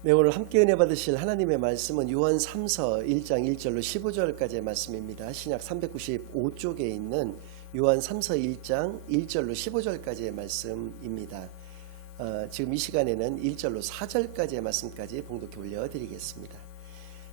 네, 오늘 함께 은혜 받으실 하나님의 말씀은 요한 3서 1장 1절로 15절까지의 말씀입니다. 신약 395쪽에 있는 요한 3서 1장 1절로 15절까지의 말씀입니다. 지금 이 시간에는 1절로 4절까지의 말씀까지 봉독해 올려드리겠습니다.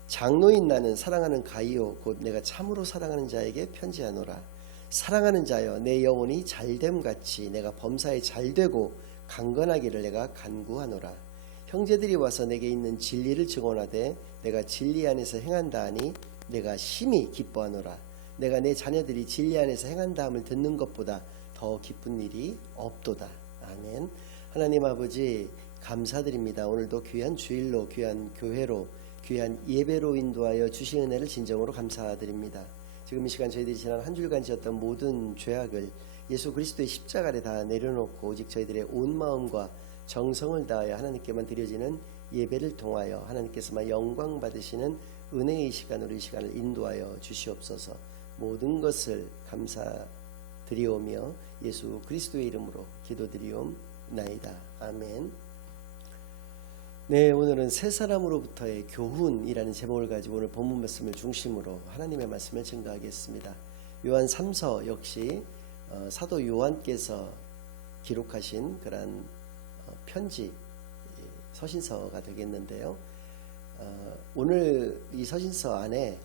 장로인 나는 사랑하는 가이오 곧 내가 참으로 사랑하는 자에게 편지하노라. 사랑하는 자여, 내 영혼이 잘됨같이 내가 범사에 잘되고 강건하기를 내가 간구하노라. 형제들이 와서 내게 있는 진리를 증언하되 내가 진리 안에서 행한다 하니 내가 심히 기뻐하노라. 내가 내 자녀들이 진리 안에서 행한다 함을 듣는 것보다 더 기쁜 일이 없도다. 아멘. 하나님 아버지 감사드립니다. 오늘도 귀한 주일로, 귀한 교회로, 귀한 예배로 인도하여 주신 은혜를 진정으로 감사드립니다. 지금 이 시간 저희들이 지난 한 주간 지었던 모든 죄악을 예수 그리스도의 십자가 아래 다 내려놓고 오직 저희들의 온 마음과 정성을 다하여 하나님께만 드려지는 예배를 통하여 하나님께서만 영광 받으시는 은혜의 시간으로 이 시간을 인도하여 주시옵소서. 모든 것을 감사드리오며 예수 그리스도의 이름으로 기도드리옵나이다. 아멘. 네, 오늘은 세 사람으로부터의 교훈이라는 제목을 가지고 오늘 본문 말씀을 중심으로 하나님의 말씀을 증거하겠습니다. 요한 3서 역시 사도 요한께서 기록하신 그런 편지 서신서가 되겠는데요. 오늘 이 서신서 안에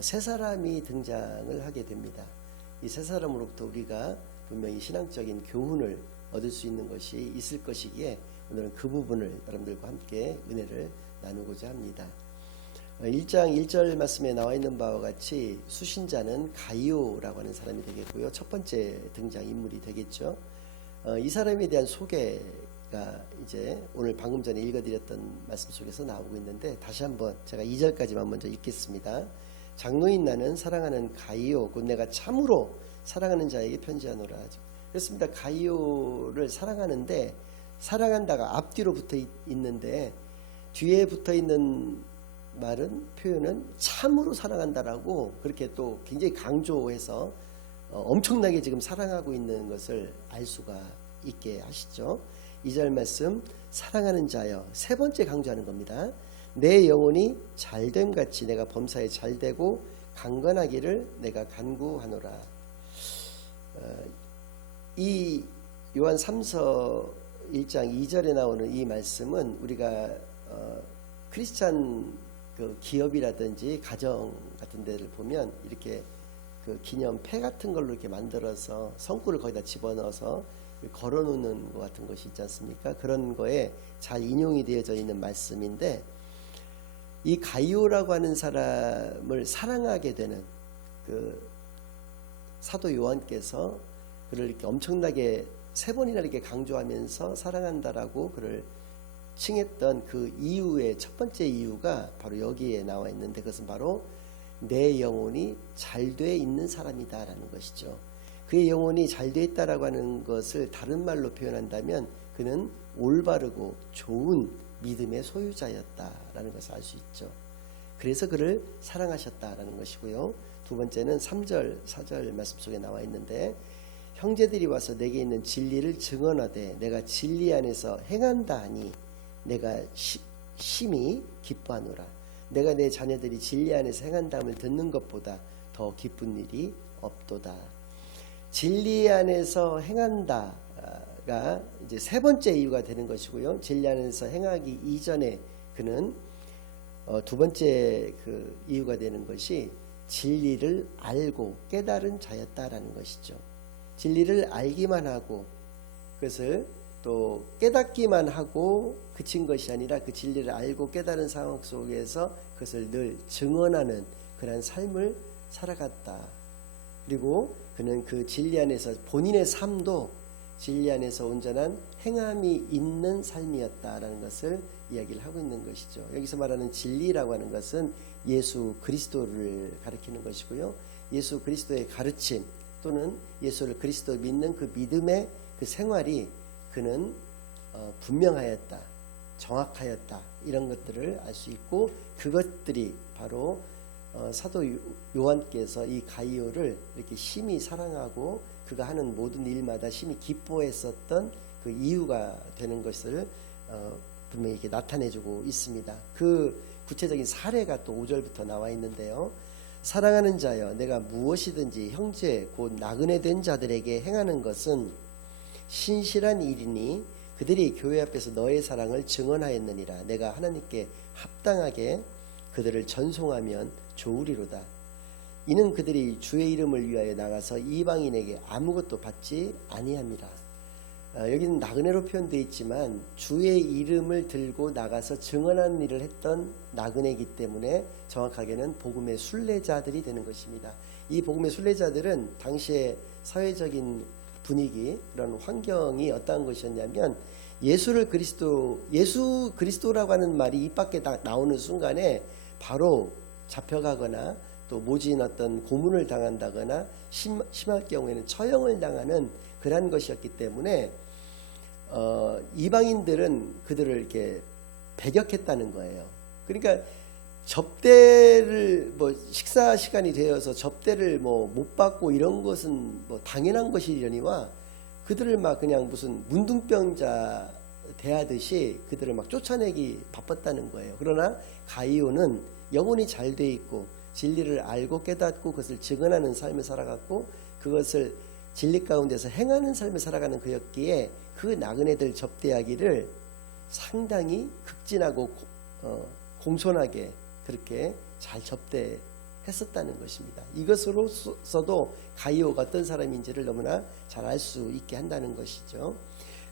세 사람이 등장을 하게 됩니다. 이 세 사람으로부터 우리가 분명히 신앙적인 교훈을 얻을 수 있는 것이 있을 것이기에 오늘은 그 부분을 여러분들과 함께 은혜를 나누고자 합니다. 1장 1절 말씀에 나와 있는 바와 같이 수신자는 가이오라고 하는 사람이 되겠고요. 첫 번째 등장인물이 되겠죠. 이 사람에 대한 소개가 이제 오늘 방금 전에 읽어드렸던 말씀 속에서 나오고 있는데 다시 한번 제가 2절까지만 먼저 읽겠습니다. 장로인 나는 사랑하는 가이오 곧 내가 참으로 사랑하는 자에게 편지하노라. 그렇습니다. 가이오를 사랑하는데 사랑한다가 앞뒤로 붙어 있는데 뒤에 붙어 있는 말은 표현은 참으로 사랑한다라고 그렇게 또 굉장히 강조해서 엄청나게 지금 사랑하고 있는 것을 알 수가 있게 하시죠. 2절 말씀 사랑하는 자여 세 번째 강조하는 겁니다. 내 영혼이 잘됨같이 내가 범사에 잘되고 강건하기를 내가 간구하노라. 이 요한 3서 1장 2절에 나오는 이 말씀은 우리가 크리스찬 그 기업이라든지 가정 같은 데를 보면 이렇게 그 기념패 같은 걸로 이렇게 만들어서 성구를 거기다 집어넣어서 걸어놓는 것 같은 것이 있지 않습니까? 그런 거에 잘 인용이 되어져 있는 말씀인데 이 가이오라고 하는 사람을 사랑하게 되는 그 사도 요한께서 그를 이렇게 엄청나게 세 번이나 이렇게 강조하면서 사랑한다라고 그를 칭했던 그 이유의 첫 번째 이유가 바로 여기에 나와 있는데 그것은 바로 내 영혼이 잘 돼 있는 사람이다라는 것이죠. 그의 영혼이 잘 돼 있다라고 하는 것을 다른 말로 표현한다면 그는 올바르고 좋은 믿음의 소유자였다라는 것을 알 수 있죠. 그래서 그를 사랑하셨다라는 것이고요. 두 번째는 3절 4절 말씀 속에 나와 있는데 형제들이 와서 내게 있는 진리를 증언하되 내가 진리 안에서 행한다 하니 내가 심히 기뻐하노라. 내가 내 자녀들이 진리 안에서 행한다 함을 듣는 것보다 더 기쁜 일이 없도다. 진리 안에서 행한다가 이제 세 번째 이유가 되는 것이고요. 진리 안에서 행하기 이전에 그는 두 번째 그 이유가 되는 것이 진리를 알고 깨달은 자였다라는 것이죠. 진리를 알기만 하고 그것을 또 깨닫기만 하고 그친 것이 아니라 그 진리를 알고 깨달은 상황 속에서 그것을 늘 증언하는 그런 삶을 살아갔다. 그리고 그는 그 진리 안에서 본인의 삶도 진리 안에서 온전한 행함이 있는 삶이었다라는 것을 이야기를 하고 있는 것이죠. 여기서 말하는 진리라고 하는 것은 예수 그리스도를 가리키는 것이고요. 예수 그리스도의 가르침 또는 예수를 그리스도 믿는 그 믿음의 그 생활이 그는 분명하였다, 정확하였다 이런 것들을 알 수 있고 그것들이 바로 사도 요한께서 이 가이오를 이렇게 심히 사랑하고 그가 하는 모든 일마다 심히 기뻐했었던 그 이유가 되는 것을 분명히 이렇게 나타내주고 있습니다. 그 구체적인 사례가 또 5절부터 나와 있는데요. 사랑하는 자여, 내가 무엇이든지 형제 곧 나그네 된 자들에게 행하는 것은 신실한 일이니 그들이 교회 앞에서 너의 사랑을 증언하였느니라. 내가 하나님께 합당하게 그들을 전송하면 좋으리로다. 이는 그들이 주의 이름을 위하여 나가서 이방인에게 아무것도 받지 아니함이라. 여기는 나그네로 표현되어 있지만 주의 이름을 들고 나가서 증언하는 일을 했던 나그네이기 때문에 정확하게는 복음의 순례자들이 되는 것입니다. 이 복음의 순례자들은 당시의 사회적인 분위기, 그런 환경이 어떠한 것이었냐면 예수 그리스도라고 하는 말이 입 밖에 나오는 순간에 바로 잡혀가거나 또 모진 어떤 고문을 당한다거나 심할 경우에는 처형을 당하는 그러한 것이었기 때문에 이방인들은 그들을 이렇게 배격했다는 거예요. 그러니까 접대를 식사 시간이 되어서 접대를 못 받고 이런 것은 당연한 것이려니와 그들을 막 그냥 무슨 문둥병자 대하듯이 그들을 막 쫓아내기 바빴다는 거예요. 그러나 가이오는 영혼이 잘 돼 있고 진리를 알고 깨닫고 그것을 증언하는 삶을 살아갔고 그것을 진리 가운데서 행하는 삶을 살아가는 그였기에 그 나그네들 접대하기를 상당히 극진하고 공손하게 그렇게 잘 접대했었다는 것입니다. 이것으로서도 가이오가 어떤 사람인지를 너무나 잘 알 수 있게 한다는 것이죠.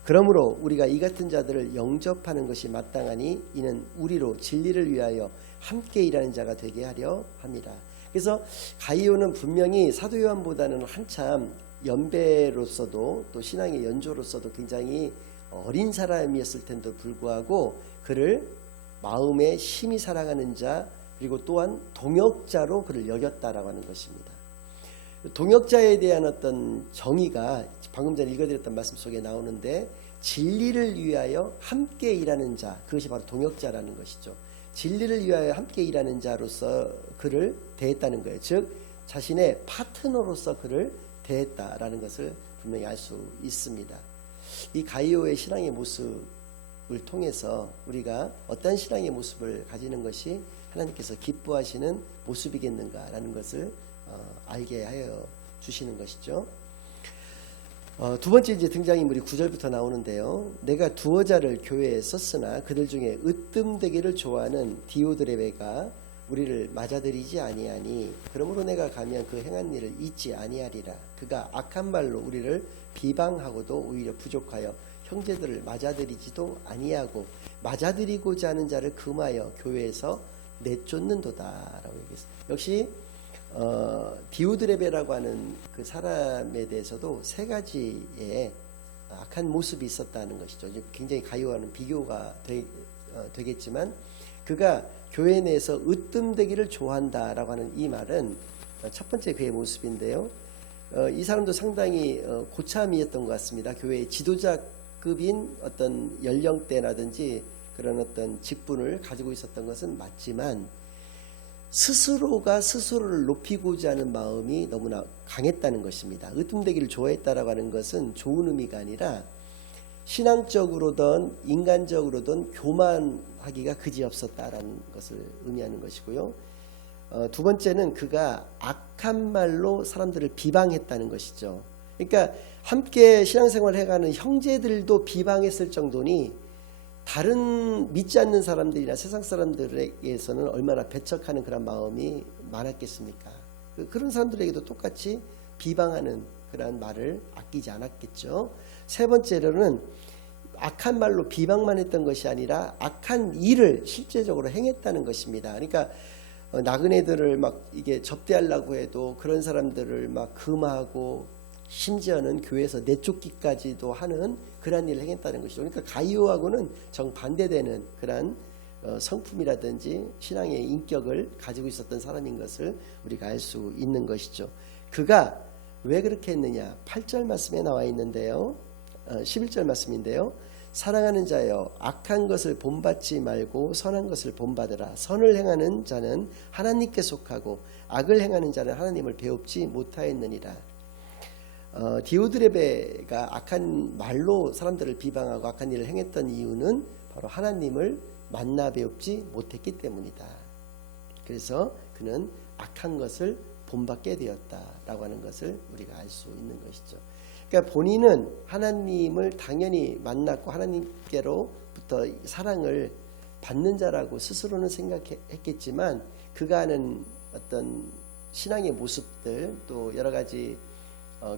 그러므로 우리가 이 같은 자들을 영접하는 것이 마땅하니 이는 우리로 진리를 위하여 함께 일하는 자가 되게 하려 함이라. 그래서 가이오는 분명히 사도 요한보다는 한참 연배로서도 또 신앙의 연조로서도 굉장히 어린 사람이었을 텐데도 불구하고 그를 마음에 심히 사랑하는 자 그리고 또한 동역자로 그를 여겼다라고 하는 것입니다. 동역자에 대한 어떤 정의가 방금 전에 읽어드렸던 말씀 속에 나오는데 진리를 위하여 함께 일하는 자, 그것이 바로 동역자라는 것이죠. 진리를 위하여 함께 일하는 자로서 그를 대했다는 거예요. 즉 자신의 파트너로서 그를 대했다라는 것을 분명히 알 수 있습니다. 이 가이오의 신앙의 모습을 통해서 우리가 어떤 신앙의 모습을 가지는 것이 하나님께서 기뻐하시는 모습이겠는가라는 것을 알게 하여 주시는 것이죠. 두 번째 이제 등장인물이 9절부터 나오는데요. 내가 두어 자를 교회에 썼으나 그들 중에 으뜸되기를 좋아하는 디오드레베가 우리를 맞아들이지 아니하니 그러므로 내가 가면 그 행한 일을 잊지 아니하리라. 그가 악한 말로 우리를 비방하고도 오히려 부족하여 형제들을 맞아들이지도 아니하고 맞아들이고자 하는 자를 금하여 교회에서 내쫓는도다라고 얘기했습니다. 역시 디오드레베라고 하는 그 사람에 대해서도 세 가지의 악한 모습이 있었다는 것이죠. 굉장히 가요와는 비교가 되겠지만 그가 교회 내에서 으뜸되기를 좋아한다라고 하는 이 말은 첫 번째 그의 모습인데요. 이 사람도 상당히 고참이었던 것 같습니다. 교회의 지도자급인 어떤 연령대라든지 그런 어떤 직분을 가지고 있었던 것은 맞지만 스스로가 스스로를 높이고자 하는 마음이 너무나 강했다는 것입니다. 으뜸되기를 좋아했다라고 하는 것은 좋은 의미가 아니라 신앙적으로든 인간적으로든 교만하기가 그지없었다라는 것을 의미하는 것이고요. 두 번째는 그가 악한 말로 사람들을 비방했다는 것이죠. 그러니까 함께 신앙생활을 해가는 형제들도 비방했을 정도니 다른 믿지 않는 사람들이나 세상 사람들에게서는 얼마나 배척하는 그런 마음이 많았겠습니까? 그런 사람들에게도 똑같이 비방하는 그런 말을 아끼지 않았겠죠. 세 번째로는 악한 말로 비방만 했던 것이 아니라 악한 일을 실제적으로 행했다는 것입니다. 그러니까 나그네들을 막 이게 접대하려고 해도 그런 사람들을 막 금하고 심지어는 교회에서 내쫓기까지도 하는 그런 일을 행했다는 것이죠. 그러니까 가이오하고는 정반대되는 그런 성품이라든지 신앙의 인격을 가지고 있었던 사람인 것을 우리가 알 수 있는 것이죠. 그가 왜 그렇게 했느냐? 8절 말씀에 나와 있는데요. 11절 말씀인데요. 사랑하는 자여 악한 것을 본받지 말고 선한 것을 본받으라. 선을 행하는 자는 하나님께 속하고 악을 행하는 자는 하나님을 배웁지 못하였느니라. 디오드레베가 악한 말로 사람들을 비방하고 악한 일을 행했던 이유는 바로 하나님을 만나 배웁지 못했기 때문이다. 그래서 그는 악한 것을 본받게 되었다라고 하는 것을 우리가 알 수 있는 것이죠. 그러니까 본인은 하나님을 당연히 만났고 하나님께로부터 사랑을 받는 자라고 스스로는 생각했겠지만 그가 하는 어떤 신앙의 모습들 또 여러 가지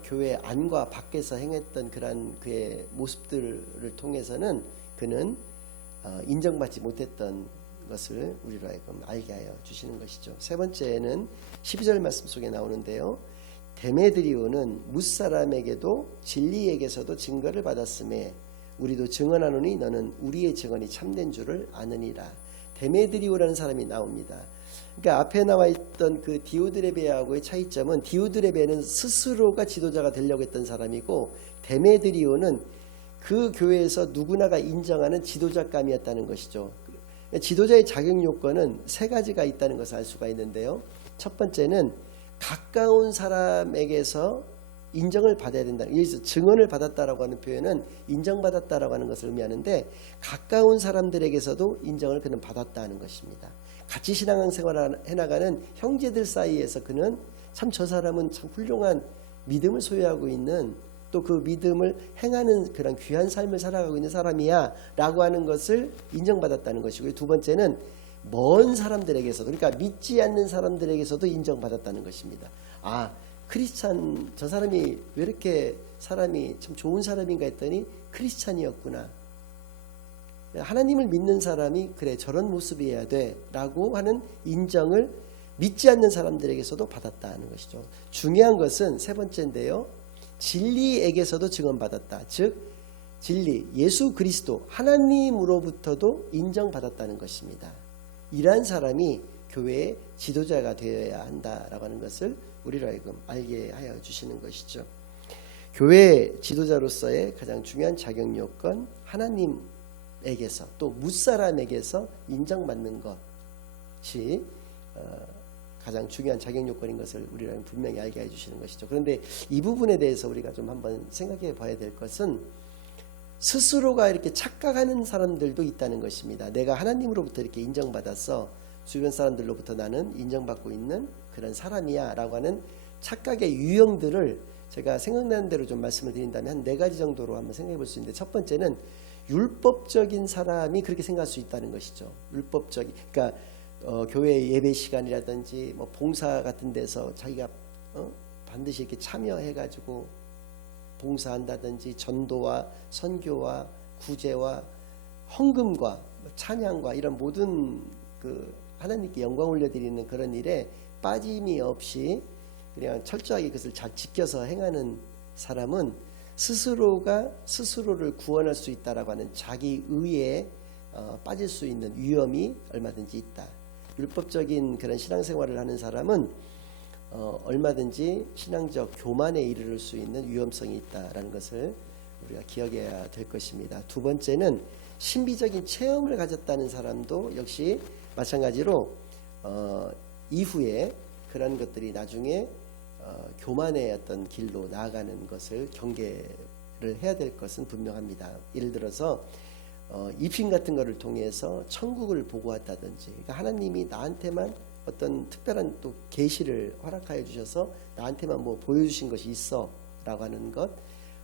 교회 안과 밖에서 행했던 그러한 그의 모습들을 통해서는 그는 인정받지 못했던 것을 우리로 하여금 알게 하여 주시는 것이죠. 세 번째는 12절 말씀 속에 나오는데요. 데메드리오는 뭇사람에게도 진리에게서도 증거를 받았음에 우리도 증언하노니 너는 우리의 증언이 참된 줄을 아느니라. 데메드리오라는 사람이 나옵니다. 그러니까 앞에 나와 있던 그 디오드레베하고의 차이점은 디오드레베는 스스로가 지도자가 되려고 했던 사람이고 데메드리오는 그 교회에서 누구나가 인정하는 지도자감이었다는 것이죠. 지도자의 자격 요건은 세 가지가 있다는 것을 알 수가 있는데요. 첫 번째는 가까운 사람에게서 인정을 받아야 된다. 여기서 증언을 받았다라고 하는 표현은 인정받았다라고 하는 것을 의미하는데 가까운 사람들에게서도 인정을 그는 받았다는 것입니다. 같이 신앙생활을 해나가는 형제들 사이에서 그는 참 저 사람은 참 훌륭한 믿음을 소유하고 있는 또 그 믿음을 행하는 그런 귀한 삶을 살아가고 있는 사람이야 라고 하는 것을 인정받았다는 것이고요. 두 번째는 먼 사람들에게서도 그러니까 믿지 않는 사람들에게서도 인정받았다는 것입니다. 아 크리스찬 저 사람이 왜 이렇게 사람이 참 좋은 사람인가 했더니 크리스찬이었구나. 하나님을 믿는 사람이 그래 저런 모습이어야 돼 라고 하는 인정을 믿지 않는 사람들에게서도 받았다는 것이죠. 중요한 것은 세 번째인데요. 진리에게서도 증언받았다. 즉 진리 예수 그리스도 하나님으로부터도 인정받았다는 것입니다. 이러한 사람이 교회의 지도자가 되어야 한다라고 하는 것을 우리로 하여금 알게 하여 주시는 것이죠. 교회 지도자로서의 가장 중요한 자격 요건 하나님에게서 또 뭇사람에게서 인정받는 것이 가장 중요한 자격 요건인 것을 우리는 분명히 알게 해주시는 것이죠. 그런데 이 부분에 대해서 우리가 좀 한번 생각해 봐야 될 것은 스스로가 이렇게 착각하는 사람들도 있다는 것입니다. 내가 하나님으로부터 이렇게 인정받아서 주변 사람들로부터 나는 인정받고 있는 그런 사람이야 라고 하는 착각의 유형들을 제가 생각나는 대로 좀 말씀을 드린다면 한 4가지 정도로 한번 생각해 볼 수 있는데 첫 번째는 율법적인 사람이 그렇게 생각할 수 있다는 것이죠. 율법적인 그러니까 교회 예배 시간이라든지 뭐 봉사 같은 데서 자기가 반드시 이렇게 참여해가지고 봉사한다든지 전도와 선교와 구제와 헌금과 찬양과 이런 모든 그 하나님께 영광 올려드리는 그런 일에 빠짐이 없이 그냥 철저하게 그것을 잘 지켜서 행하는 사람은 스스로가 스스로를 구원할 수 있다라고 하는 자기 의에 빠질 수 있는 위험이 얼마든지 있다. 율법적인 그런 신앙생활을 하는 사람은 얼마든지 신앙적 교만에 이르를 수 있는 위험성이 있다라는 것을 우리가 기억해야 될 것입니다. 두 번째는 신비적인 체험을 가졌다는 사람도 역시 마찬가지로 이후에 그런 것들이 나중에 교만의 어떤 길로 나아가는 것을 경계를 해야 될 것은 분명합니다. 예를 들어서 입신 같은 것을 통해서 천국을 보고 왔다든지 그러니까 하나님이 나한테만 어떤 특별한 또 계시를 허락하여 주셔서 나한테만 뭐 보여주신 것이 있어 라고 하는 것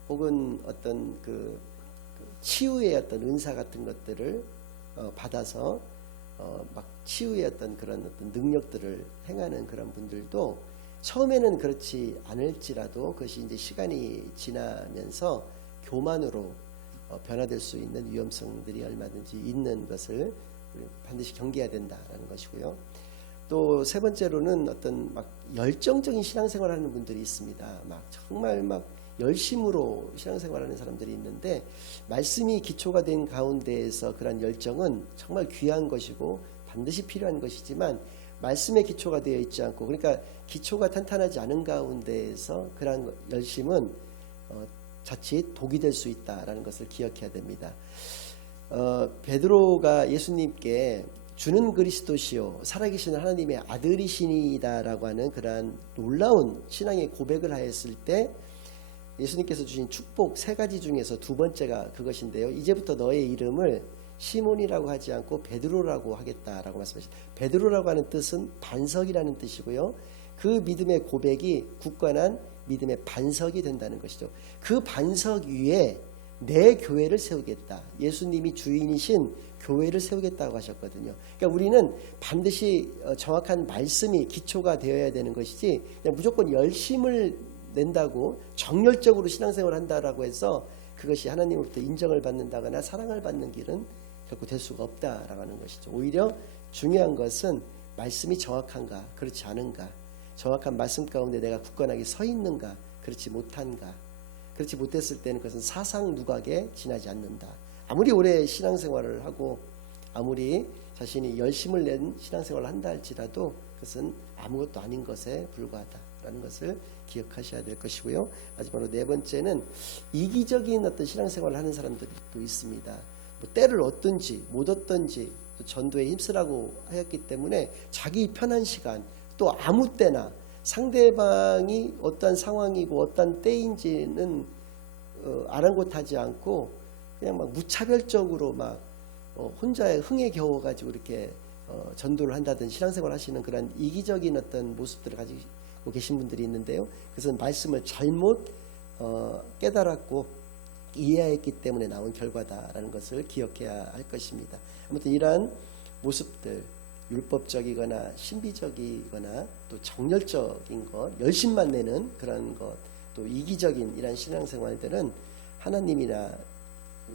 혹은 어떤 그 치유의 어떤 은사 같은 것들을 받아서 막 치유의 어떤 그런 어떤 능력들을 행하는 그런 분들도 처음에는 그렇지 않을지라도 그것이 이제 시간이 지나면서 교만으로 변화될 수 있는 위험성들이 얼마든지 있는 것을 반드시 경계해야 된다라는 것이고요. 또 세 번째로는 어떤 막 열정적인 신앙생활하는 분들이 있습니다. 막 정말 막 열심으로 신앙생활하는 사람들이 있는데 말씀이 기초가 된 가운데에서 그런 열정은 정말 귀한 것이고 반드시 필요한 것이지만 말씀의 기초가 되어 있지 않고 그러니까 기초가 탄탄하지 않은 가운데에서 그런 열심은 자칫 독이 될 수 있다라는 것을 기억해야 됩니다. 베드로가 예수님께 주는 그리스도시요 살아계신 하나님의 아들이시니다라고 하는 그러한 놀라운 신앙의 고백을 하였을 때 예수님께서 주신 축복 3가지 중에서 두 번째가 그것인데요. 이제부터 너의 이름을 시몬이라고 하지 않고 베드로라고 하겠다라고 말씀하셨습니다. 베드로라고 하는 뜻은 반석이라는 뜻이고요. 그 믿음의 고백이 굳건한 믿음의 반석이 된다는 것이죠. 그 반석 위에 내 교회를 세우겠다. 예수님이 주인이신 교회를 세우겠다고 하셨거든요. 그러니까 우리는 반드시 정확한 말씀이 기초가 되어야 되는 것이지 그냥 무조건 열심을 낸다고 정열적으로 신앙생활을 한다라고 해서 그것이 하나님으로부터 인정을 받는다거나 사랑을 받는 길은 결코 될 수가 없다라고 하는 것이죠. 오히려 중요한 것은 말씀이 정확한가 그렇지 않은가, 정확한 말씀 가운데 내가 굳건하게 서 있는가 그렇지 못한가. 그렇지 못했을 때는 그것은 사상 누각에 지나지 않는다. 아무리 오래 신앙생활을 하고 아무리 자신이 열심을 낸 신앙생활을 한다 할지라도 그것은 아무것도 아닌 것에 불과하다라는 것을 기억하셔야 될 것이고요. 마지막으로 네 번째는 이기적인 어떤 신앙생활을 하는 사람들도 있습니다. 뭐 때를 얻든지 못 얻든지 또 전도에 힘쓰라고 하였기 때문에 자기 편한 시간 또 아무 때나 상대방이 어떤 상황이고 어떤 때인지는 아랑곳하지 않고 그냥 막 무차별적으로 막 혼자의 흥에 겨워가지고 이렇게 전도를 한다든지 신앙생활을 하시는 그런 이기적인 어떤 모습들을 가지고 계신 분들이 있는데요. 그것은 말씀을 잘못 깨달았고 이해했기 때문에 나온 결과다라는 것을 기억해야 할 것입니다. 아무튼 이러한 모습들, 율법적이거나 신비적이거나 또 정열적인 것, 열심만 내는 그런 것, 또 이기적인 이러한 신앙생활들은 하나님이나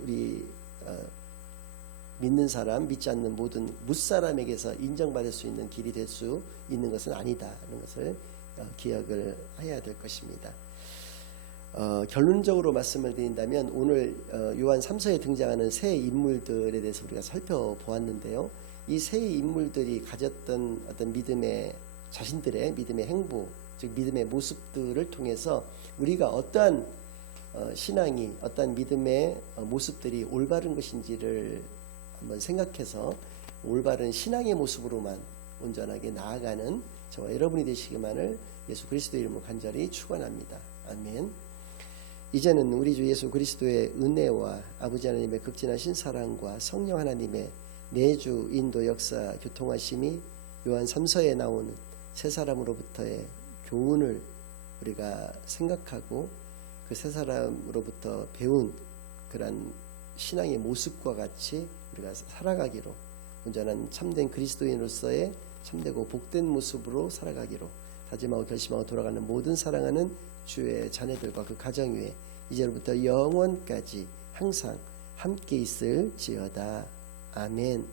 우리 믿는 사람, 믿지 않는 모든 무사람에게서 인정받을 수 있는 길이 될 수 있는 것은 아니다라는 것을 기억을 해야 될 것입니다. 결론적으로 말씀을 드린다면 오늘 요한 3서에 등장하는 새 인물들에 대해서 우리가 살펴보았는데요. 이 새 인물들이 가졌던 어떤 믿음의 자신들의 믿음의 행보, 즉 믿음의 모습들을 통해서 우리가 어떠한 신앙이 어떠한 믿음의 모습들이 올바른 것인지를 한번 생각해서 올바른 신앙의 모습으로만 온전하게 나아가는 저와 여러분이 되시기만을 예수 그리스도의 이름으로 간절히 축원합니다. 아멘. 이제는 우리 주 예수 그리스도의 은혜와 아버지 하나님의 극진하신 사랑과 성령 하나님의 매주 인도 역사 교통하심이 요한 3서에 나오는 새 사람으로부터의 교훈을 우리가 생각하고 그 새 사람으로부터 배운 그런 신앙의 모습과 같이 우리가 살아가기로, 온전한 참된 그리스도인으로서의 참되고 복된 모습으로 살아가기로 다짐하고 결심하고 돌아가는 모든 사랑하는 주의 자녀들과 그 가정 위에 이제로부터 영원까지 항상 함께 있을지어다. 아멘.